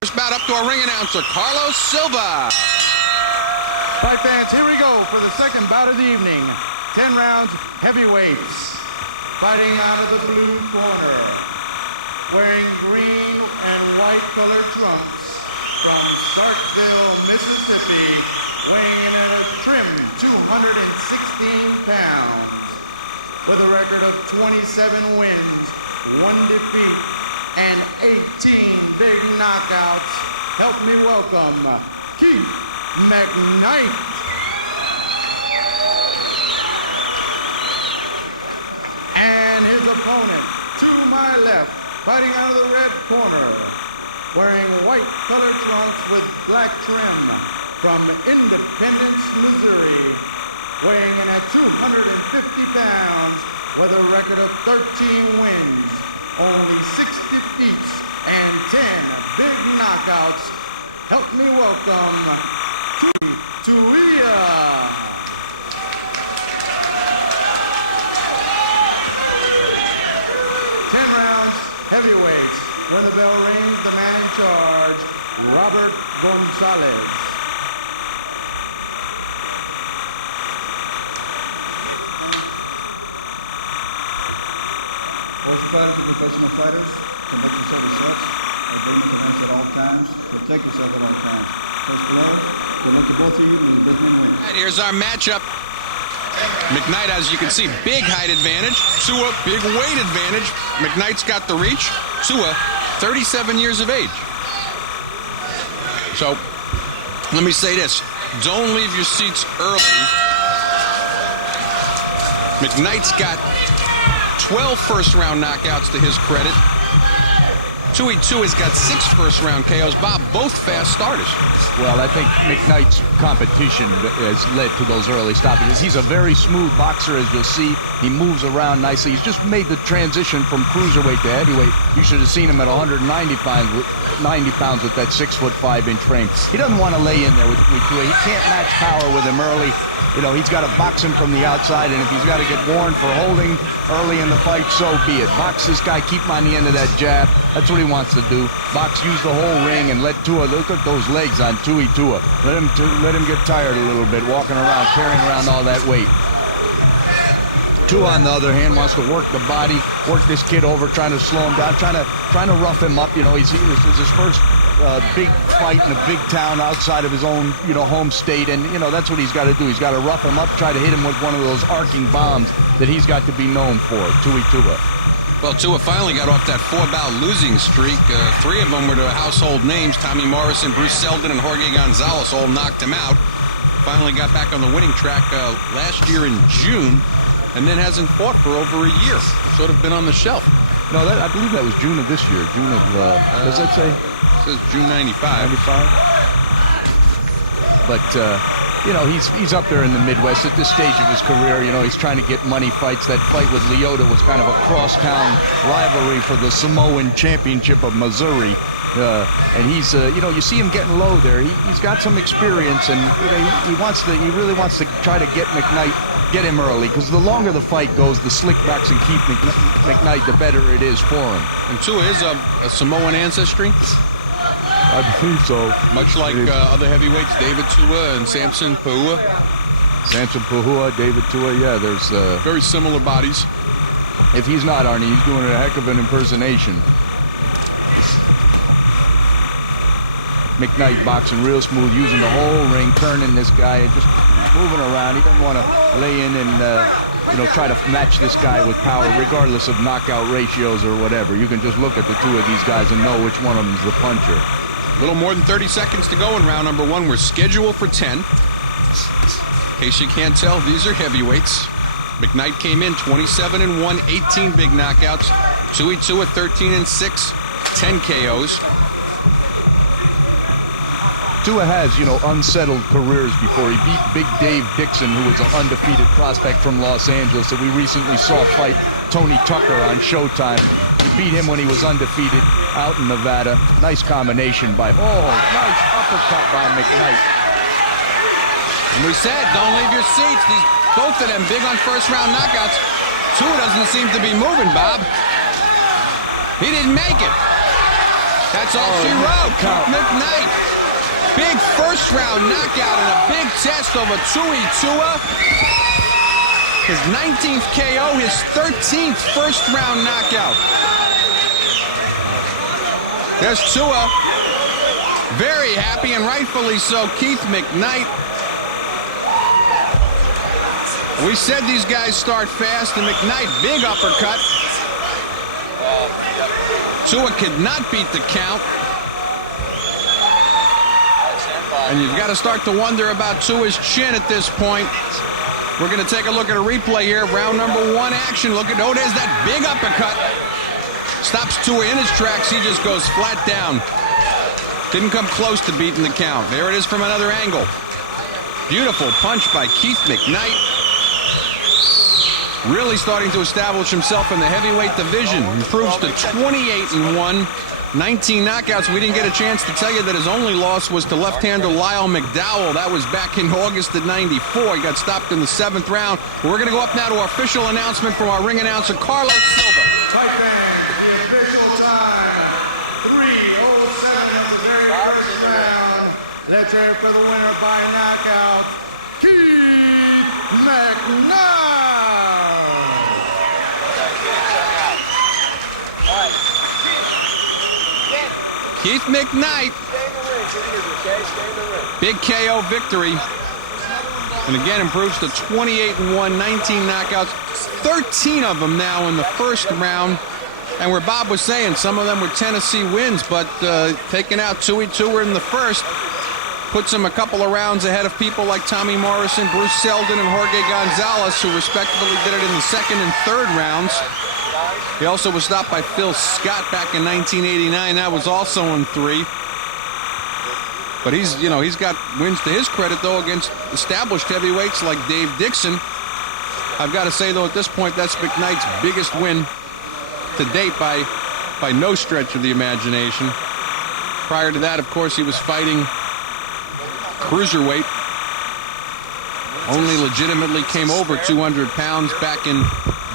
First bout up to our ring announcer, Carlos Silva. Fight fans, here we go for the second bout of the evening. 10 rounds, heavyweights. Fighting out of the blue corner, wearing green and white colored trunks from Starkville, Mississippi, weighing in at a trim 216 pounds, with a record of 27 wins, 1 defeat, and 18 big knockouts. Help me welcome Keith Mcknight. And his opponent, to my left, fighting out of the red corner, wearing white colored trunks with black trim, from Independence, Missouri, weighing in at 250 pounds, with a record of 13 wins, only 6 defeats, and 10 big knockouts. Help me welcome Tui Toia. 10 rounds, heavyweights. When the bell rings, the man in charge, Robert Gonzalez. Most fighters are professional fighters. Conduct yourself as such. Obey the commands at all times. Protect yourself at all times. First blood. Good luck to both of you, and the big man wins. All right, here's our matchup. Mcknight, as you can see, big height advantage. Tua, big weight advantage. Mcknight's got the reach. Tua, 37 years of age. So, let me say this. Don't leave your seats early. Mcknight's got 12 first-round knockouts to his credit. Tui Toia's got 6 first-round KOs. Bob, both fast starters. Well, I think Mcknight's competition has led to those early stoppages. He's a very smooth boxer, as you'll see. He moves around nicely. He's just made the transition from cruiserweight to heavyweight. You should have seen him at 190 pounds with that 6'5" frame. He doesn't want to lay in there with Toia. He can't match power with him early. You know, he's got to box him from the outside, and if he's got to get warned for holding early in the fight, so be it. Box this guy, keep him on the end of that jab. That's what he wants to do. Box, use the whole ring, and let Tua, look at those legs on Tui Toia. Let him get tired a little bit, walking around, carrying around all that weight. Tua, on the other hand, wants to work the body, work this kid over, trying to slow him down, trying to rough him up. You know, this is his first big fight in a big town outside of his own, home state, and that's what he's got to do. He's got to rough him up, try to hit him with one of those arcing bombs that he's got to be known for. Tui Toia. Well, Tua finally got off that 4-bout losing streak. 3 of them were to household names. Tommy Morrison, Bruce Seldon, and Jorge Gonzalez all knocked him out. Finally got back on the winning track last year in June, and then hasn't fought for over a year. Sort of been on the shelf. No, I believe that was June of this year. June of, does that say? It says June 95. 95? But, he's up there in the Midwest at this stage of his career. He's trying to get money fights. That fight with Lyoto was kind of a crosstown rivalry for the Samoan Championship of Missouri. And he's, you see him getting low there. He's got some experience, and he really wants to try to get Mcknight, get him early, because the longer the fight goes, the slick boxing keep Mcknight, the better it is for him. And Tua is a Samoan ancestry. I believe so. Much like other heavyweights, David Tua and Samson Pahua. Samson Pahua, David Tua, yeah, there's... very similar bodies. If he's not, Arnie, he's doing a heck of an impersonation. Mcknight boxing real smooth, using the whole ring, turning this guy, and just moving around. He doesn't want to lay in and, try to match this guy with power, regardless of knockout ratios or whatever. You can just look at the 2 of these guys and know which one of them is the puncher. A little more than 30 seconds to go in round number 1. We're scheduled for 10. In case you can't tell, these are heavyweights. Mcknight came in 27-1, 18 big knockouts. Tui Toia 13-6, 10 KOs. Tua has, unsettled careers before. He beat Big Dave Dixon, who was an undefeated prospect from Los Angeles that we recently saw fight Tony Tucker on Showtime. He beat him when he was undefeated out in Nevada. Nice combination by, nice uppercut by Mcknight. And we said, don't leave your seats. Both of them big on first-round knockouts. Tua doesn't seem to be moving, Bob. He didn't make it. That's all she wrote. Mcknight. Big first-round knockout and a big test over Tui Toia. His 19th KO, his 13th first-round knockout. There's Toia. Very happy, and rightfully so. Keith Mcknight. We said these guys start fast, and Mcknight, big uppercut. Toia could not beat the count. And you've got to start to wonder about Tuia's chin at this point. We're going to take a look at a replay here. Round number 1 action. Look at, oh, there's that big uppercut. Stops Toia in his tracks. He just goes flat down. Didn't come close to beating the count. There it is from another angle. Beautiful punch by Keith Mcknight. Really starting to establish himself in the heavyweight division. Improves to 28-1. 19 knockouts. We didn't get a chance to tell you that his only loss was to left-hander Lyle McDowell. That was back in August of '94. He got stopped in the 7th round. We're going to go up now to our official announcement from our ring announcer, Carlos Silva. Fight fans, the official time, 3:07 of the very first round. Let's hear it for the winner by knockout, Keith Mcknight. Keith Mcknight. Big KO victory. And again, improves to 28-1, 19 knockouts, 13 of them now in the first round. And where Bob was saying, some of them were Tennessee wins, but taking out Tui Toia in the first puts him a couple of rounds ahead of people like Tommy Morrison, Bruce Seldon, and Jorge Gonzalez, who respectively did it in the 2nd and 3rd rounds. He also was stopped by Phil Scott back in 1989. That was also in 3. But he's got wins to his credit, though, against established heavyweights like Dave Dixon. I've got to say, though, at this point, that's McKnight's biggest win to date by no stretch of the imagination. Prior to that, of course, he was fighting cruiserweight. Only legitimately came over 200 pounds back in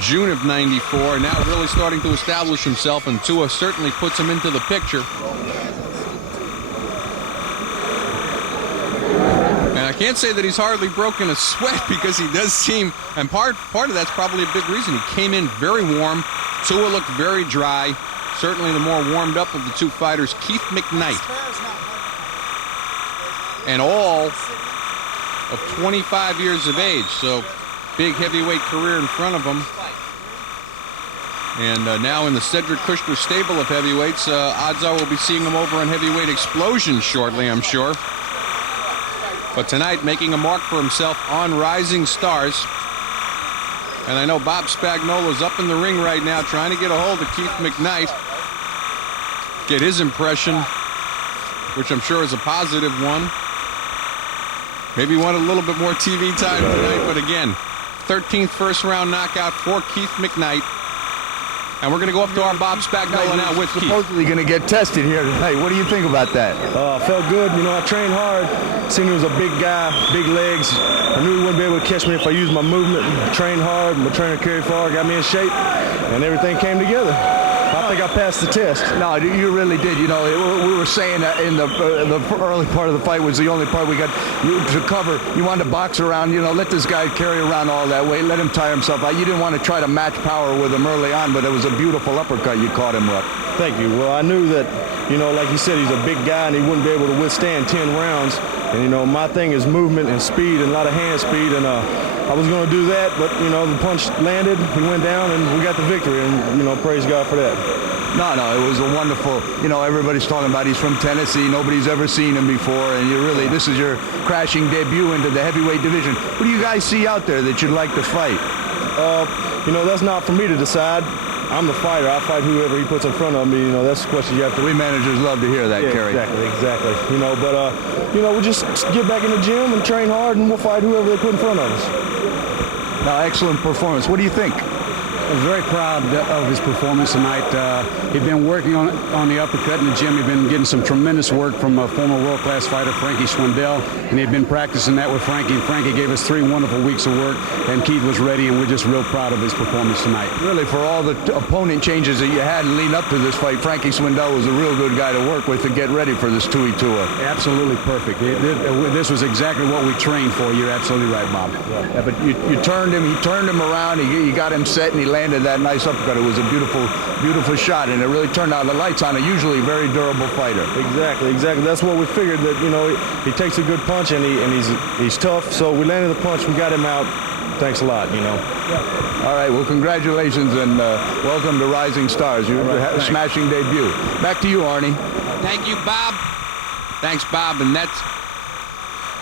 June of '94, and now really starting to establish himself, and Toia certainly puts him into the picture. And I can't say that he's hardly broken a sweat, because he does seem, and part of that's probably a big reason. He came in very warm. Toia looked very dry. Certainly the more warmed up of the two fighters, Keith Mcknight. And all of 25 years of age, so big heavyweight career in front of him. And now in the Cedric Kushner stable of heavyweights, odds are we'll be seeing him over on Heavyweight Explosion shortly, I'm sure. But tonight, making a mark for himself on Rising Stars. And I know Bob Spagnola's up in the ring right now trying to get a hold of Keith Mcknight. Get his impression, which I'm sure is a positive one. Maybe wanted a little bit more TV time tonight, but again, 13th first-round knockout for Keith Mcknight. And we're going to go up to our Bob Spagnola now with Keith. Supposedly going to get tested here tonight. What do you think about that? Felt good. I trained hard. Seen he was a big guy, big legs. I knew he wouldn't be able to catch me if I used my movement. Trained hard. My trainer, Kerry Farr, got me in shape, and everything came together. I think I passed the test. No, you really did. We were saying that in the early part of the fight was the only part we got to cover. You wanted to box around, let this guy carry around all that weight, let him tire himself out. You didn't want to try to match power with him early on, but it was a beautiful uppercut you caught him with. Thank you. Well, I knew that, like you said, he's a big guy and he wouldn't be able to withstand 10 rounds. And, my thing is movement and speed and a lot of hand speed. And I was going to do that, but, the punch landed, he went down, and we got the victory. And, praise God for that. No, it was a wonderful, everybody's talking about he's from Tennessee. Nobody's ever seen him before. And this is your crashing debut into the heavyweight division. What do you guys see out there that you'd like to fight? That's not for me to decide. I'm the fighter. I fight whoever he puts in front of me. That's the question you have to. We managers love to hear that, Kerry. Exactly. But we'll just get back in the gym and train hard, and we'll fight whoever they put in front of us. Now, excellent performance. What do you think? was very proud of his performance tonight. He'd been working on the uppercut in the gym. He'd been getting some tremendous work from a former world-class fighter, Frankie Swindell, and he'd been practicing that with Frankie. And Frankie gave us 3 wonderful weeks of work, and Keith was ready, and we're just real proud of his performance tonight. Really, for all the opponent changes that you had leading up to this fight, Frankie Swindell was a real good guy to work with to get ready for this Tui Toia. Absolutely perfect. This was exactly what we trained for. You're absolutely right, Bob. Yeah, but you turned him. He turned him around. He got him set, and he landed that nice uppercut. It was a beautiful, beautiful shot, and it really turned out the lights on a usually very durable fighter. Exactly. That's what we figured, that, you know, he takes a good punch, and he's tough. So we landed the punch. We got him out. Thanks a lot, you know. All right, well, congratulations, and welcome to Rising Stars. You had a smashing debut. Back to you, Arnie. Thank you, Bob. Thanks, Bob. And that's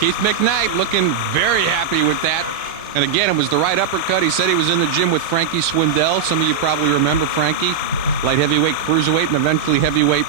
Keith Mcknight looking very happy with that. And again, it was the right uppercut. He said he was in the gym with Frankie Swindell. Some of you probably remember Frankie. Light heavyweight, cruiserweight, and eventually heavyweight